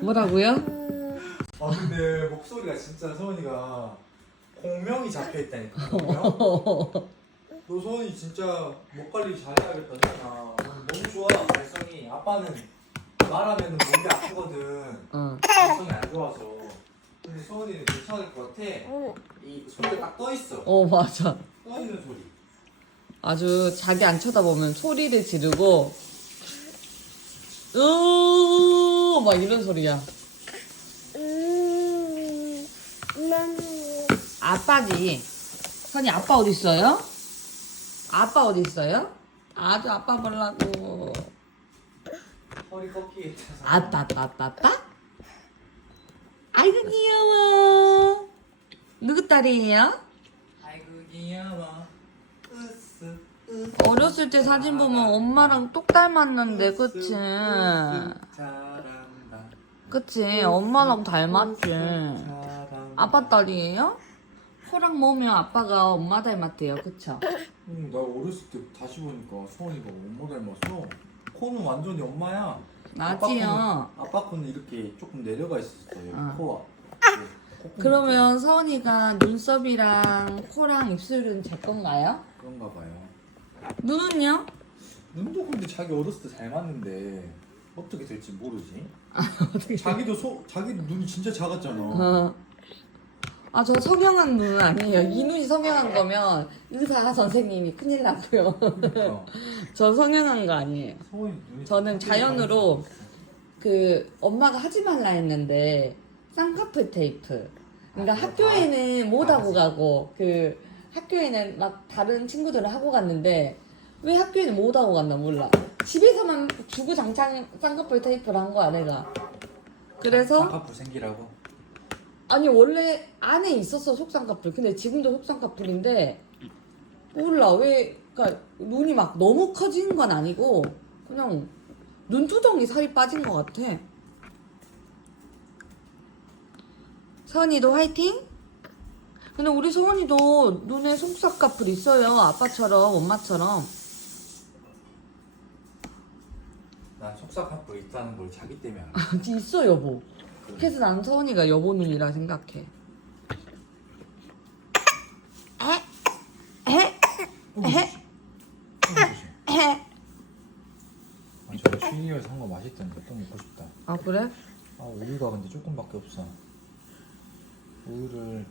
뭐라고요? 아 근데 목소리가 진짜 서원이가 공명이 잡혀 있다니까. 공명? 너 서원이 진짜 목 관리 잘해야겠다 진짜. 너무 좋아 발성이. 아빠는 말하면 목이 아프거든. 어. 발성이 안 좋아서. 근데 서원이는 괜찮을 것 같아. 이 소리가 딱 떠 있어. 어 맞아. 떠 있는 소리. 아주 자기 안 쳐다보면 소리를 지르고 으 막 이런 소리야. 아빠지. 선이 아빠 어디 있어요? 아빠 어디 있어요? 아주 아빠 보려고. 허리 차서. 아따 아따 아따 아따. 아이고 귀여워. 누구 딸이에요? 아이고 귀여워. 어렸을 때 사진 보면 엄마랑 똑 닮았는데 그치? 그치 엄마랑 닮았지. 아빠 딸이에요? 코랑 몸면 아빠가 엄마 닮았대요 그쵸? 응, 나 어렸을 때 다시 보니까 소원이가 엄마 닮았어. 코는 완전히 엄마야. 아빠 나지요. 코는, 아빠 코는 이렇게 조금 내려가 있었어요. 어. 코와. 그러면 서원이가 눈썹이랑 코랑 입술은 제 건가요? 그런가 봐요. 눈은요? 눈도 근데 자기 어렸을 때 닮았는데 어떻게 될지 모르지. 어떻게 자기도 소, 자기도 눈이 진짜 작았잖아. 어. 아, 저 성형한 눈은 아니에요. 이 눈이 성형한 거면 의사 선생님이 큰일 나고요. 그러니까 저 성형한 거 아니에요. 눈이 저는 자연으로. 그 엄마가 하지 말라 했는데 쌍꺼풀 테이프. 그러니까 아, 학교에는 못 아, 하고 가고 그 학교에는 막 다른 친구들은 하고 갔는데 왜 학교에는 못 하고 갔나 몰라. 집에서만 주구장창 쌍꺼풀 테이프를 한 거야 내가. 그래서 쌍꺼풀 생기라고. 아니 원래 안에 있었어 속쌍꺼풀 근데 지금도 속쌍꺼풀인데 몰라 왜 그러니까 눈이 막 너무 커진 건 아니고 그냥 눈두덩이 살이 빠진 것 같아 서은이도 화이팅? 근데 우리 서은이도 눈에 속쌍꺼풀 있어요 아빠처럼 엄마처럼 난 속쌍꺼풀 있다는 걸 자기 때문에 알아. 있어 여보 그래서 난 서은이가 여보 눈이라 생각해 에? 에? 에? 에? 아, 저 취미에서 한거 맛있던데 또 먹고 싶다. 아 그래? 아 우유가 근데 조금밖에 없어. 우유를